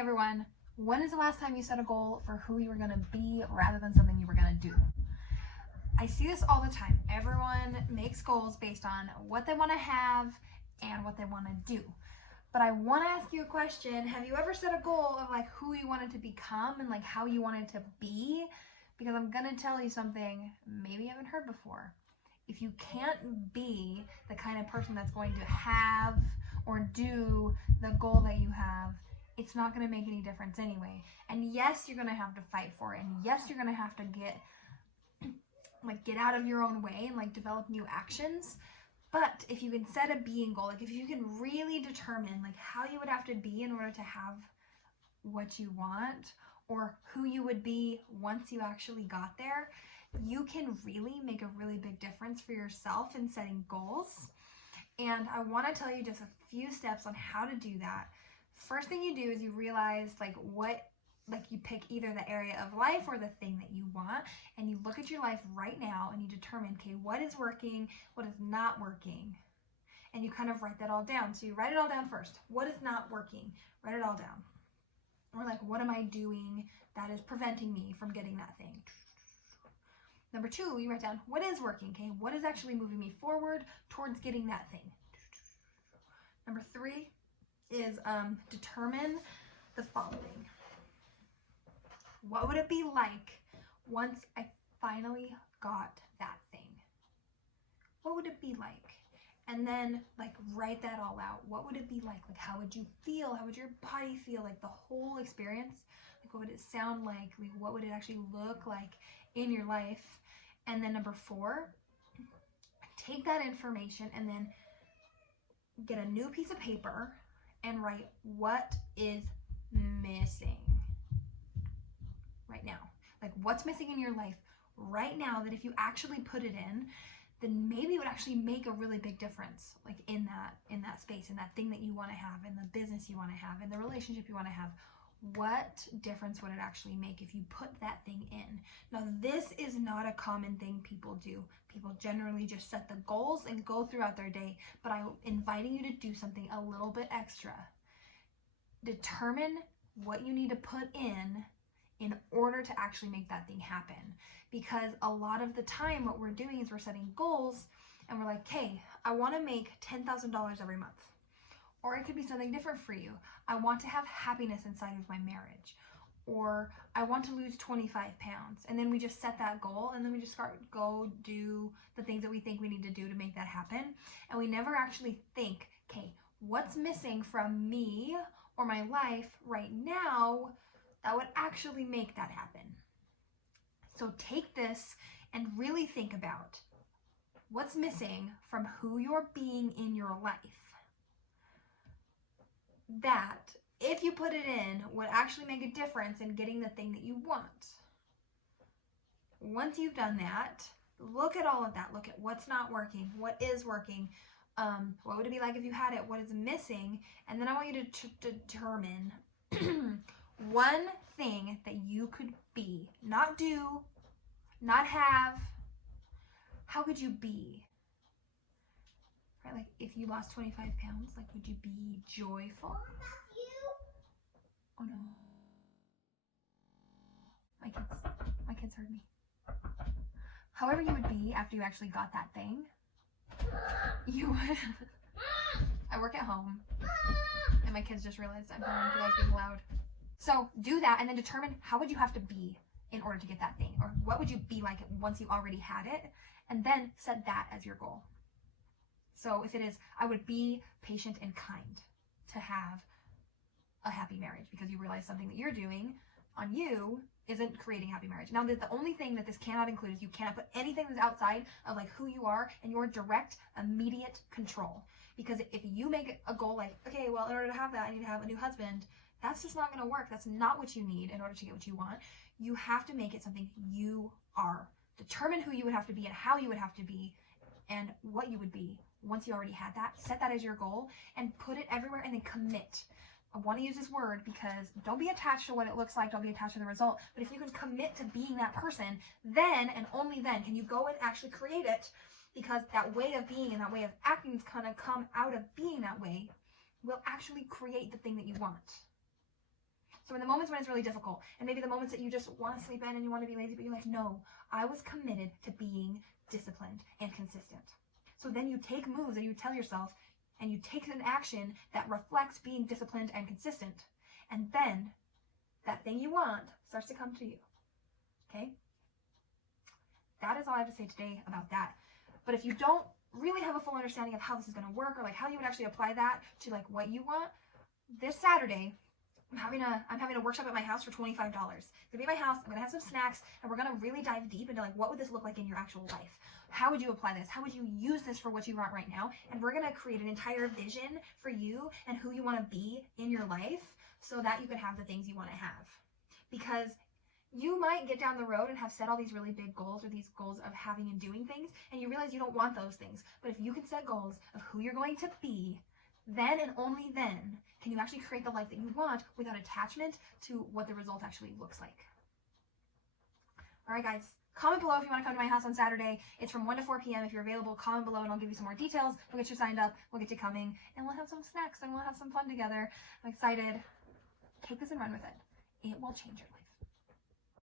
everyone. When is the last time you set a goal for who you were going to be rather than something you were going to do? I see this all the time. Everyone makes goals based on what they want to have and what they want to do. But I want to ask you a question. Have you ever set a goal of like who you wanted to become and like how you wanted to be? Because I'm going to tell you something maybe you haven't heard before. If you can't be the kind of person that's going to have or do the goal that you have, it's not going to make any difference anyway. And yes, you're going to have to fight for it. And yes, you're going to have to get out of your own way and like develop new actions. But if you can set a being goal, like if you can really determine like how you would have to be in order to have what you want or who you would be once you actually got there, you can really make a really big difference for yourself in setting goals. And I want to tell you just a few steps on how to do that. First thing you do is you realize you pick either the area of life or the thing that you want, and you look at your life right now and you determine, okay, what is working, what is not working, and you kind of write that all down. So you write it all down first. What is not working? Write it all down. Or like, what am I doing that is preventing me from getting that thing? Number two, you write down what is working, okay? What is actually moving me forward towards getting that thing? Number three is determine the following. What would it be like once I finally got that thing? What would it be like? And then write that all out. What would it be like? Like how would you feel? How would your body feel? Like the whole experience? Like what would it sound like? Like what would it actually look like in your life? And then number four, take that information and then get a new piece of paper and write what is missing right now. Like what's missing in your life right now that if you actually put it in, then maybe it would actually make a really big difference, like in that space, in that thing that you want to have, in the business you want to have, in the relationship you want to have. What difference would it actually make if you put that thing in? Now, this is not a common thing people do. People generally just set the goals and go throughout their day, but I'm inviting you to do something a little bit extra. Determine what you need to put in order to actually make that thing happen. Because a lot of the time what we're doing is we're setting goals and we're like, hey, I want to make $10,000 every month. Or it could be something different for you. I want to have happiness inside of my marriage. Or I want to lose 25 pounds. And then we just set that goal and then we just go do the things that we think we need to do to make that happen. And we never actually think, okay, what's missing from me or my life right now that would actually make that happen? So take this and really think about what's missing from who you're being in your life. That, if you put it in, would actually make a difference in getting the thing that you want. Once you've done that, look at all of that. Look at what's not working, what is working, what would it be like if you had it, what is missing, and then I want you to determine one thing that you could be, not do, not have. How could you be? Right, like if you lost 25 pounds, like would you be joyful? Oh no. My kids heard me. However you would be after you actually got that thing, you would. I work at home and my kids just realized I'm home because I was being loud. So do that and then determine how would you have to be in order to get that thing, or what would you be like once you already had it, and then set that as your goal. So if it is, I would be patient and kind to have a happy marriage, because you realize something that you're doing on you isn't creating a happy marriage. Now, the only thing that this cannot include is you cannot put anything that's outside of like who you are and your direct, immediate control. Because if you make a goal like, okay, well, in order to have that, I need to have a new husband, that's just not going to work. That's not what you need in order to get what you want. You have to make it something you are. Determine who you would have to be and how you would have to be and what you would be once you already had that. Set that as your goal and put it everywhere and then commit. I want to use this word because don't be attached to what it looks like. Don't be attached to the result. But if you can commit to being that person, then and only then can you go and actually create it, because that way of being and that way of acting is going to come out of being that way will actually create the thing that you want. So in the moments when it's really difficult, and maybe the moments that you just want to sleep in and you want to be lazy, but you're like, no, I was committed to being disciplined and consistent. So then you take moves and you tell yourself, and you take an action that reflects being disciplined and consistent. And then that thing you want starts to come to you. Okay? That is all I have to say today about that. But if you don't really have a full understanding of how this is going to work, or like how you would actually apply that to like what you want, this Saturday, I'm having a workshop at my house for $25. It's gonna be at my house. I'm gonna have some snacks, and we're gonna really dive deep into like what would this look like in your actual life. How would you apply this? How would you use this for what you want right now? And we're gonna create an entire vision for you and who you want to be in your life, so that you can have the things you want to have. Because you might get down the road and have set all these really big goals, or these goals of having and doing things, and you realize you don't want those things. But if you can set goals of who you're going to be, then and only then can you actually create the life that you want without attachment to what the result actually looks like. All right, guys, comment below if you want to come to my house on Saturday. It's from 1 to 4 p.m. If you're available, comment below and I'll give you some more details. We'll get you signed up. We'll get you coming, and we'll have some snacks and we'll have some fun together. I'm excited. Take this and run with it. It will change your life.